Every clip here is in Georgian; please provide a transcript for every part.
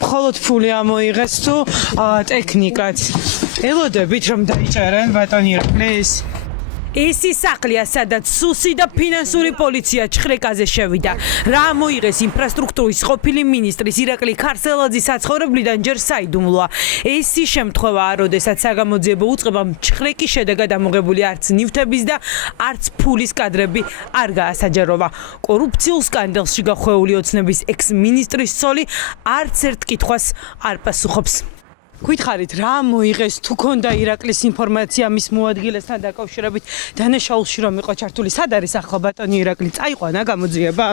მხოლოდ ფული ამოიღეს თუ ტექნიკაც. ელოდებით რომ დაიჭერენ ბატონი Iraklis. ეს ის სახლია, სადაც სუსი და ფინანსური პოლიცია ჩხრეკაზე შევიდა. რა მოიღეს ინფრასტრუქტურის ყოფილი მინისტრის ირაკლი ქარსელაძის საცხოვრებლიდან ჯერ საიდუმლოა. ეს ის შემთხვევაა, როდესაც საგამოძიებო უწყებამ ჩხრეკის შედეგად ამოღებული არც ნივთების და არც ფულის კადრები არ გაასაჯაროვა. კორუფციულ სკანდალში გახვეული ოცნების ექს-მინისტრის ცოლი არც ერთ კითხვას არ პასუხობს. Გვითხარით რა მოიღეს თუ ქონდა Iraklis ინფორმაცია მის მოადგილესთან დაკავშირებით დანაშაულში რომ იყო ჩართული სად არის ახლა ბატონი Irakli წაიყვანა გამოძიება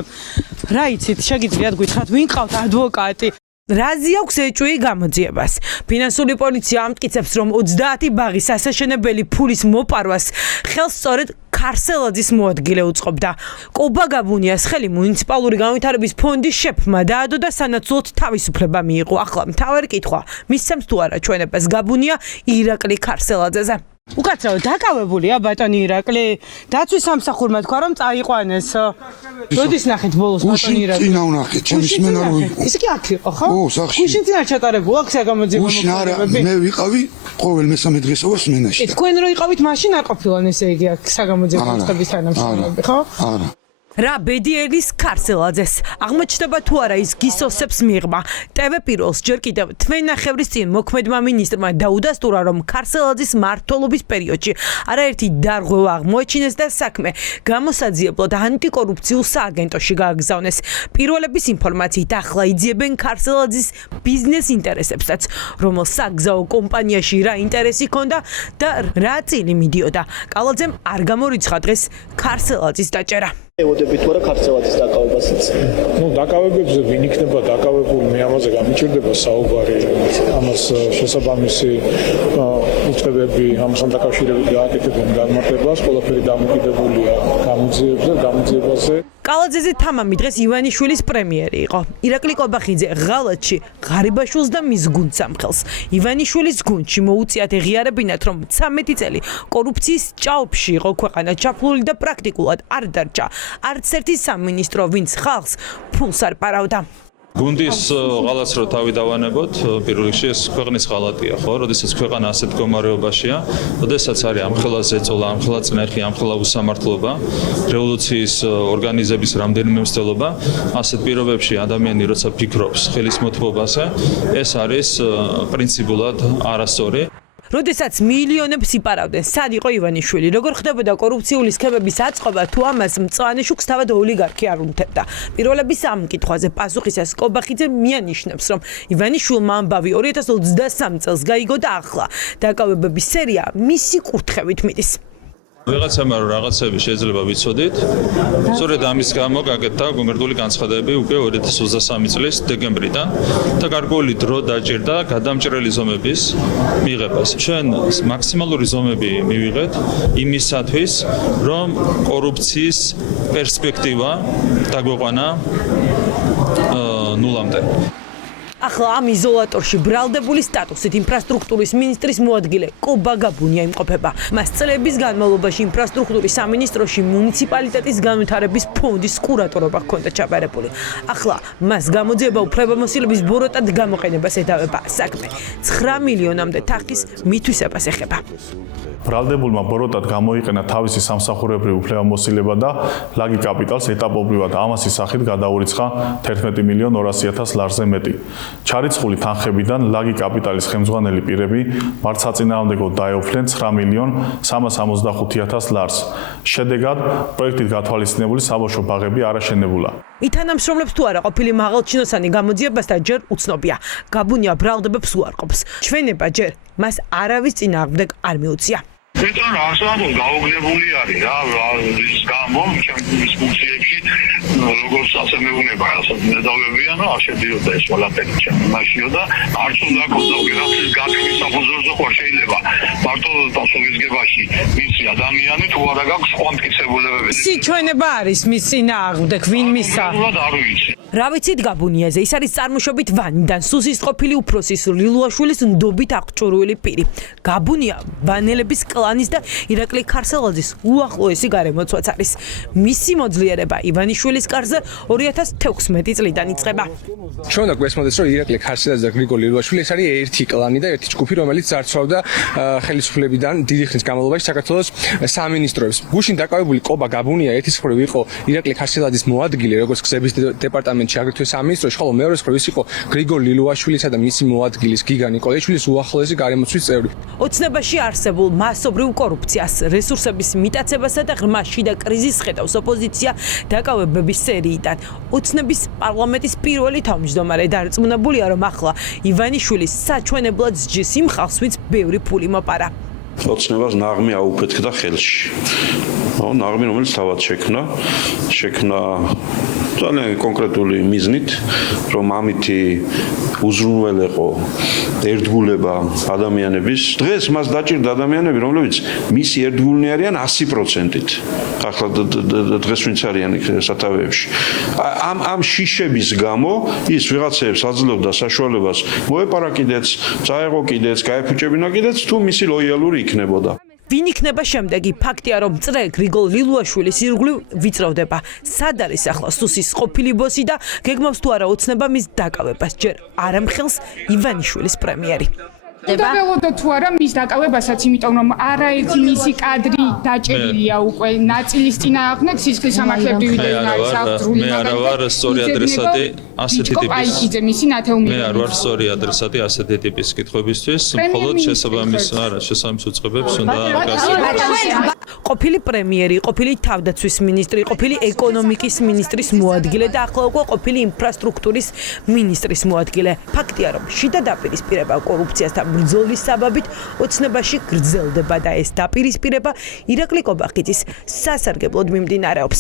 რა იცით შეგიძლიათ გითხრათ ვინ ყავთ ადვოკატი რაზი აქვს ეჭვი გამოძიებას. ფინანსური პოლიცია ამტკიცებს, რომ 30 ბაღის ასაშენებელი ფულის მოპარვას ხელს სწორედ ქარსელაძის მოადგილე უწყობდა. კობა გაბუნიას ხელი მუნიციპალური განვითარების ფონდის შეფმა დაადო და სანაცვლოდ თავისუფლება მიიღო. ახლა მთავარი კითხვა, მისცემს თუ არა ჩვენებას გაბუნია ირაკლი ქარსელაძეზე. უკაცრავად დაკავებულია ბატონი Irakli დაცვის სამსახურმა თქვა რომ წაიყვანეს როდის ნახეთ ბოლოს ბატონი Irakli წინა ვნახეთ ჩემს მენარო ის კი აქ იყო ხო ო სახში გუშინ წინ არ ჩატარებულა აქ საგამოძიებო მოქმედებები მე ვიყავი ყოველ მესამე დღესობას მენაში თქვენ რო იყავით მაშინ არ ყოფილან ესე იგი აქ საგამოძიებო უწყების თანამშრომლები ხო არა რა ბედიერის ქარსელაძეს აღმოჩნდება თუ არა ის გისოსებს მიღმა TV პირველს ჯერ კიდევ თვენახევრის წინ მოქმედმა მინისტრმა დაუდასტურა რომ ქარსელაძის მმართველობის პერიოდში არაერთი დარღვევა აღმოაჩინეს და საქმე გამოსაძიებლად ანტიკორუფციულ სააგენტოში გააგზავნეს პირველების ინფორმაციით ახლა იძიებენ ქარსელაძის ბიზნეს ინტერესებსაც რომელ საგზაო კომპანიაში რა ინტერესი ჰქონდა და რა წილი მიდიოდა კალაძემ არ გამორიცხა დღეს ქარსელაძის დაჭერა ევოდებით თუ არა ქარსელაძის დაკავებასაც. დაკავებებზე ვინ იქნება დაკავებული, მე ამაზე გამიჭირდება საუბარი. ამას შესაბამისი უწყებები ამასთან დაკავშირებით გააკეთებენ განმარტებას, ყველაფერი დამოკიდებულია გამოძიებაზე. კალაძეზე თამამი დღეს ივანიშვილის პრემიერი იყო. ირაკლი კობახიძე ღალატში ღარიბაშვილს და მის გუნდს ამხელს. ივანიშვილის გუნდში მოუწიათ ეღიარებინათ, რომ 13 წელი კორუფციის ჭაობში იყო ქვეყანა ჩაფლული და პრაქტიკულად არ დარჩა. არც ერთი სამინისტრო, ვინც ხალხს ფულს არ პარავდა. გუნდის ღალატს რო თავი დავანებოთ, პირველ რიგში ეს ქვეყნის ღალატია, ხო? როდესაც ქვეყანა ასეთ მდგომარეობაშია, როდესაც არის ამხელა ზეწოლა, ამხელა წნეხი, ამხელა უსამართლობა, რევოლუციის ორგანიზების რამდენიმე მცდელობა, ასეთ პირობებში ადამიანი როცა ფიქრობს ხელის მოთხოვაზე, ეს არის პრინციპულად არასწორი. როდესაც მილიონებს იპარავდნენ, სად იყო ივანიშვილი, როგორ ხდებოდა კორუფციული სქემების აწყობა, თუ ამას მწვანე შუქს თავად ოლიგარქი არ უნთებდა. პირველების ამ კითხვაზე პასუხისას კობახიძე მიანიშნებს, რომ ივანიშვილმა ამბავი 2023 წელს გაიგო და ახლა დაკავებების სერია მისი კურთხევით მიდის. ვიღაცამ რომ რაღაცები შეიძლება ვიცოდით. სწორედ ამის გამო გაკეთდა კონკრეტული განცხადებები უკვე 2023 წლის დეკემბრიდან და გარკვეული დრო დაჭირდა გადამჭრელი ზომების მიღებას. ჩვენ მაქსიმალური ზომები მივიღეთ იმისათვის, რომ კორუფციის პერსპექტივა დაგვეყვანა ნულამდე. ახლა ამ იზოლატორში ბრალდებული სტატუსით ინფრასტრუქტურის მინისტრის მოადგილე კობა გაბუნია იმყოფება. მას წლების განმავლობაში ინფრასტრუქტურის სამინისტროში მუნიციპალიტეტის განვითარების ფონდის კურატორობა ჰქონდა ჩაბარებული. ახლა მას გამოძიება უფლებამოსილების ბოროტად გამოყენებას ედავება საქმე. 9 მილიონამდე თახის მითვისებას ეხება. ბრალდებულმა ბოროტად გამოიყენა თავისი სამსახურებრივი უფლებამოსილება და ლაგი კაპიტალს ეტაპობრივად ამასის სახით გადაურიცხა 11 მილიონ 200.000 ლარზე მეტი. ჩარიცხული თანხებიდან ლაგი კაპიტალის ხელმძღვანელი პირები მართ საწინააღმდეგოდ დაეუფლნენ 9 მილიონ 365.000 ლარს. შედეგად პროექტით გათვალისწინებული საბავშვო ბაღები არ აშენებულა. ითანამშრომლებს თუ არა ყოფილი მაღალჩინოსანი გამოძიებასთან ჯერ უცნობია. გაბუნია ბრალდებებს უარყოფს. ჩვენება ჯერ მას არავის წინააღმდეგ არ მიუწია. Pentru asta გაუგლებული არის რა ის გამო ჩემს ფუნქციებში როგორც ასემეუნება რასაც ნედავებიან რა შედიოდა ეს ყველაფერი ჩემაშიო და არც უნდა გქონდა ვიღაცის გაქრის საფუძველზე ხო შეიძლება მარტო დასაუბრებაში მისი ადამიანი თუ არა გაქვს სხვა მტკიცებულებები ისი ჩვენება არის მის წინააღმდეგ ვინ მისა არ ვიცი რა ვიცით გაბუნიაზე, ის არის წარმოშობით ვანიდან, სუსის ყოფილი უფროსის ლილუაშვილის ნდობით აღჭურვილი პირი. გაბუნია ვანელების კლანის და ირაკლი ქარსელაძის უახლოესი გარემოცვაც არის. მისი მოძლიერება ივანიშვილის კარზე 2016 წლიდან იწყება. ჩვენ უნდა გვესმოდეს, რომ ირაკლი ქარსელაძე და გრიგოლ ლილუაშვილი ეს არის ერთი კლანი და ერთი ჯგუფი, რომელიც ძარცვავდა ხელისუფლებიდან დიდი ხნის განმავლობაში საქართველოს სამინისტროებს. გუშინ დაკავებული ყობა გაბუნია ერთის მხრივ იყო ირაკლი ქარსელაძის მოადგილე, როგორც გზების დეპარტამენტში, აგრეთვე სამინისტროში, ხოლო მეორეს მხრივ ის იყო გრიგოლ ლილუაშვილისა და მისი მოადგილის გიგა ნიკოლაიშვილის უახლოესი გარემოცვის წევრი. ოცნებაში არსებულ მასობრივ კორუფციას, რესურსების მიტაცებასა და ღრმა შიდა კრიზისს ხედავს ოპოზიცია დაკავებების სერიიდან. ოცნების პარლამენტის პირველი თავმჯდომარე დარწმუნებულია, რომ ახლა ივანიშვილის საჩვენებლად სჯის იმ ხალხს, ვინც ბევრი ფული მოპარა. ოცნებას ნაღმი აუფეთქდა ხელში. ნაღმი, რომელიც თავად შექმნა ძალიან კონკრეტული მიზნით, რომ ამითი უზრუნველეყო ერთგულება ადამიანების. დღეს მას დაჭირდა ადამიანები, რომლებიც მისი ერთგულნი არიან 100%-ით. ახლა დღეს ვინც არიან სათავეებში. ამ შიშების გამო ის ვიღაცებს აძლევდა საშუალებას მოეპარა კიდეც, წაეღო კიდეც, გაეფუჭებინა კიდეც, თუ მისი ლოიალური იქნებოდა. ვინ იქნება შემდეგი? ფაქტია, რომ წრე გრიგოლ ლილუაშვილის ირგვლივ ვიწროვდება. სად არის ახლა სუსის ყოფილი ბოსი და გეგმავს თუ არა ოცნება მის დაკავებას? ჯერ არ ამხელს ივანიშვილის პრემიერი. უნდა ველოდო თუ არა მის დაკავებასაც, იმიტომ რომ არაერთი მისი კადრი დაჭერილია უკვე ნაწილის წინააღმდეგ სისხლის სამართლებრივი მე არ ვარ სწორი ადრესატი ასეთი ტიპის კითხვებისთვის, მხოლოდ შესაბამის უწყებებს უნდა გასცემ. ყოფილი პრემიერი, ყოფილი თავდაცვის მინისტრი, ყოფილი ეკონომიკის მინისტრის მოადგილე და ახლა უკვე ყოფილი ინფრასტრუქტურის მინისტრის მოადგილე. ფაქტია, რომ შიდა დაპირისპირება კორუფციასთან ბრძოლის საბაბით ოცნებაში გრძელდება და ეს დაპირისპირება ირაკლი კობახიძის სასარგებლოდ მიმდინარეობს.